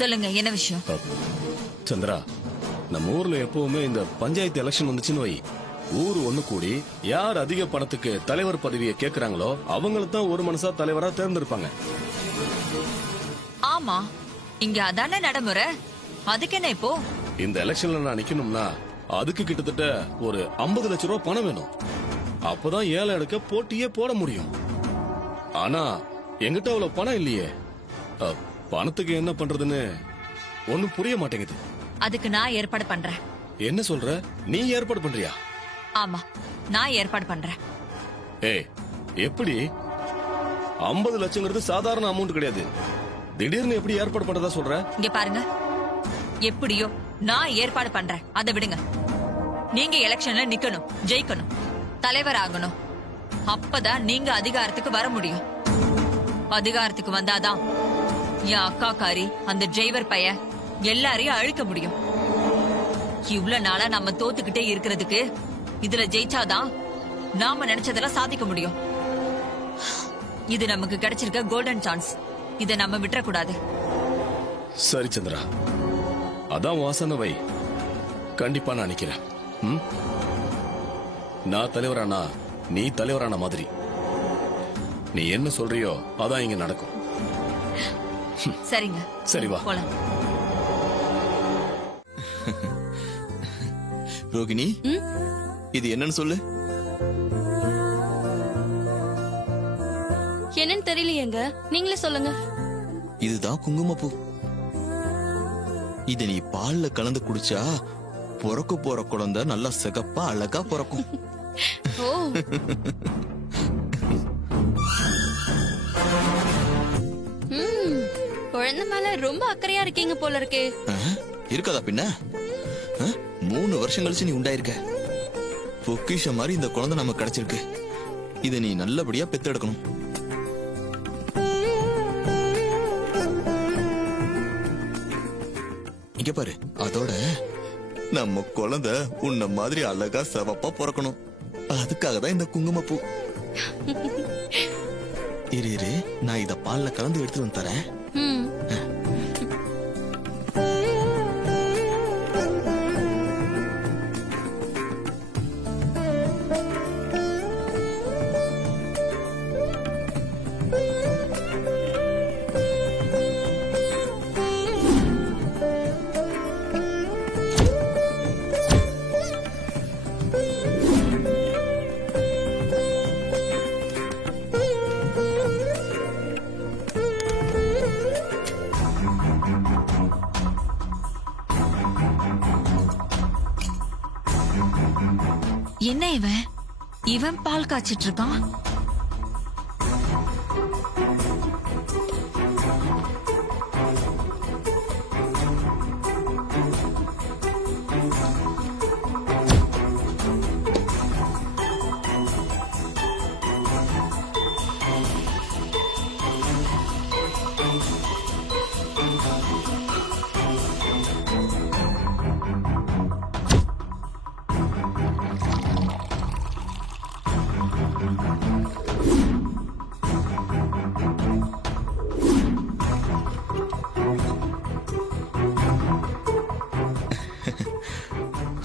சொல்லுங்க, என்ன விஷயம்? சந்திரா, நம்ம ஊர்ல எப்பவுமே இந்த பஞ்சாயத்து எலெக்ஷன் வந்துச்சுன்னு வை, ஊர் ஒண்ணு கூடி யார் அதிக பணத்துக்கு தலைவர் பதவியை கேக்குறாங்களோ அவங்கள தான் ஒரு மனசா தலைவரா தேர்ந்தெடுப்பாங்க. ஆமா, இங்க அதானே நடைமுறை. அதுக்கு என்ன இப்போ? இந்த எலெக்ஷன்ல நான் நிக்கணும்னா அதுக்கு கிட்டத்தட்ட ஒரு 50 லட்சம் ரூபாய் பணம் வேணும். அப்பதான் ஏழை எடுக்க போட்டியே போட முடியும். ஆனா என்கிட்ட அவ்வளவு பணம் இல்லையே. பணத்துக்கு என்ன பண்றதுன்னு ஒண்ணும் புரிய மாட்டேங்குது. அதுக்கு நான் ஏற்பாடு பண்றேன். என்ன சொல்ற? நீ ஏற்பாடு பண்றியா? ஆமா, நான் ஏற்பாடு பண்றேன். ஏய், எப்படி? 50 லட்சங்கிறது சாதாரண அமௌண்ட் கிடையாது. திடீர்னு எப்படி ஏற்பாடு பண்றதா சொல்ற? இங்க பாருங்க, எப்படியோ நான் ஏற்பாடு பண்றேன், அதை விடுங்க. நீங்க எலெக்ஷன்ல நிக்கணும், ஜெயிக்கணும், தலைவர் ஆகணும். அப்பதான் நீங்க அதிகாரத்துக்கு வர முடியும். அதிகாரத்துக்கு வந்தாதான் என் அக்கா காரி, அந்த டிரைவர் பைய எல்லாரையும் அழிக்க முடியும். இவ்வளவு நாளா நம்ம தோத்துக்கிட்டே இருக்கிறதுக்கு இதுல ஜெயிச்சாதான் நாம நினைச்சதெல்லாம் சாதிக்க முடியும். இது நமக்கு கிடைச்சிருக்க கோல்டன் சான்ஸ். இதை நம்ம விட்டுறக்கூடாது. சரி சந்திரா, அதான் வாசனை வை. கண்டிப்பா நான் நிக்கிறேன். நான் தலைவரானா நீ தலைவரான மாதிரி. நீ என்ன சொல்றியோ அதான் இங்க நடக்கும். சரிங்க, சரி வா போலாம். ரோகிணி, இது என்னன்னு சொல்லு. என்னன்னு தெரியலையேங்க, நீங்களே சொல்லுங்க. இதுதான் குங்குமப்பூ. இத நீ பால்ல கலந்து குடிச்சா பிறக்க போற குழந்தை நல்லா சிகப்பா அழகா பிறக்கும். ஓ, குழந்தை மேல ரொம்ப அக்கறையா இருக்கீங்க போல இருக்கே. இருக்காதா பின்ன? 3 வருஷம் கழிச்சு நீ உண்டாயிருக்க. பொக்கிஷ மாதிரி இந்த குழந்தை நமக்கு கிடைச்சிருக்கு. இத நீ நல்லபடியா பெத்தெடுக்கணும். இங்க பாரு, அதோட நம்ம குழந்தை உன்ன மாதிரி அழகா சிவப்பா பிறக்கணும். அதுக்காக தான் இந்த குங்குமப்பூ. இரு இரு, நான் இத பால்ல கலந்து எடுத்து வந்து தரேன். என்ன இவன் பால் காய்ச்சிட்டு இருக்கான்?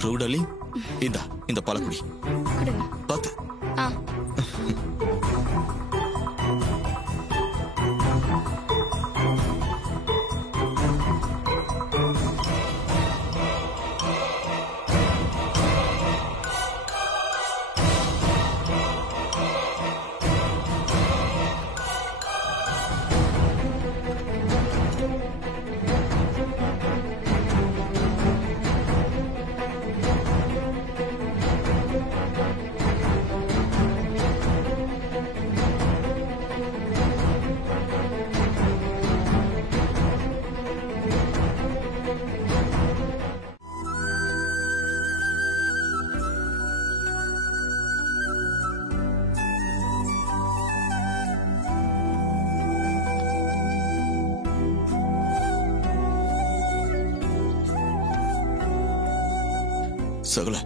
ரூடலி, இந்த பாலக்குடி பாத்து. சகல,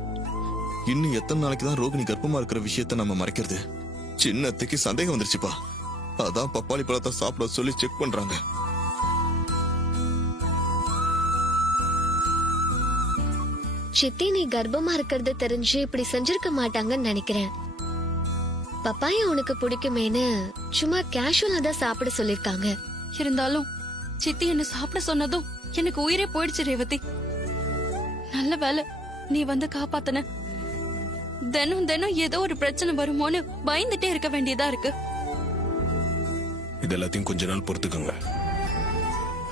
இன்னும் எத்தனை நாளைக்கு தான் ரோகிணி கர்ப்பமா இருக்கிற விஷயத்த நம்ம மறைக்கிறது? சின்னத்துக்கு சந்தேகம் வந்துருச்சுப்பா. அதான் பப்பாளி பழத்தை சாப்பிட சொல்லி செக் பண்றாங்க. சித்தி நீ கர்ப்பமா இருக்கிறது தெரிஞ்சு இப்படி செஞ்சிருக்க மாட்டாங்கன்னு நினைக்கிறேன். பப்பாயா உனக்கு பிடிக்குமேனு சும்மா கேஷுவலா தான் சாப்பிட சொல்லிருக்காங்க. இருந்தாலும் சித்தி என்ன சாப்பிட சொன்னதும் எனக்கு உயிரே போயிடுச்சு ரேவதி. நல்ல வேலை நீ வந்து காப்பாத்தன. தினம் தினம் ஏதோ ஒரு பிரச்சனை வருமோன்னு பயந்துட்டே இருக்க வேண்டியதா இருக்கு. இது எல்லாத்தையும் கொஞ்ச நாள் பொறுத்துக்கோங்க.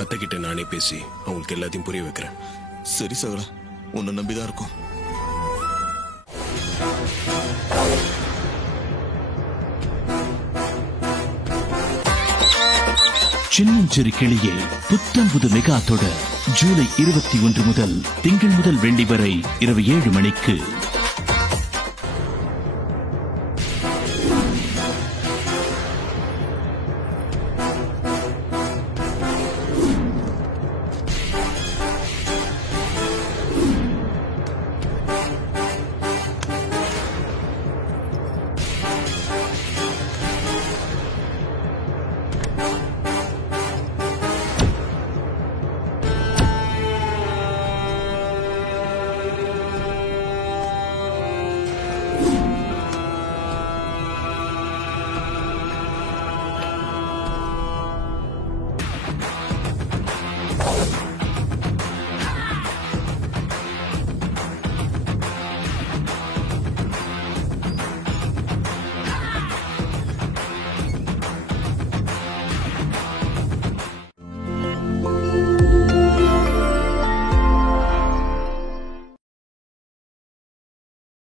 அத்தை கிட்ட நானே பேசி அவங்களுக்கு எல்லாத்தையும் புரிய வைக்கிறேன். சரி சகலா, உன்னை நம்பிதான் இருக்கும். சின்னஞ்சிறு கிளியே புத்தம் புது மெகா தொடர் ஜூலை 21 முதல் திங்கள் முதல் வெள்ளி வரை இரவு 7 மணிக்கு.